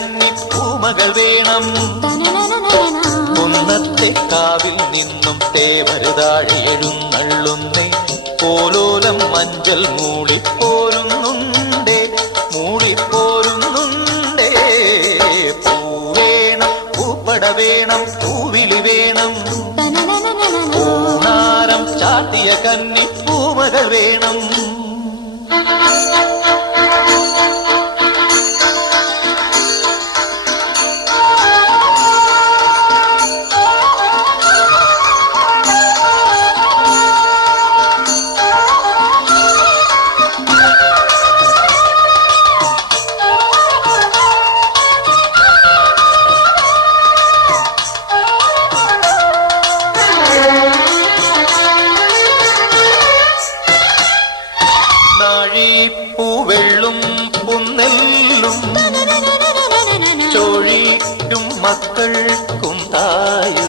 കന്നി പൂമകൾ വേണം. കുന്നത്തെ കാവിൽ നിന്നും തേവരുതാഴെ എഴുന്നള്ളുന്നേ. പോലോലം മഞ്ചൽ മൂളിപ്പോരുന്നുണ്ടേ, മൂളിപ്പോരുന്നുണ്ടേ. പൂവേണം, പൂപ്പട വേണം, പൂവിളി വേണം. പൂനാരം ചാട്ടിയ കന്നി പൂമകൾ വേണം. പൂവെള്ളും പുന്നെല്ലും ചോഴിക്കും മക്കൾ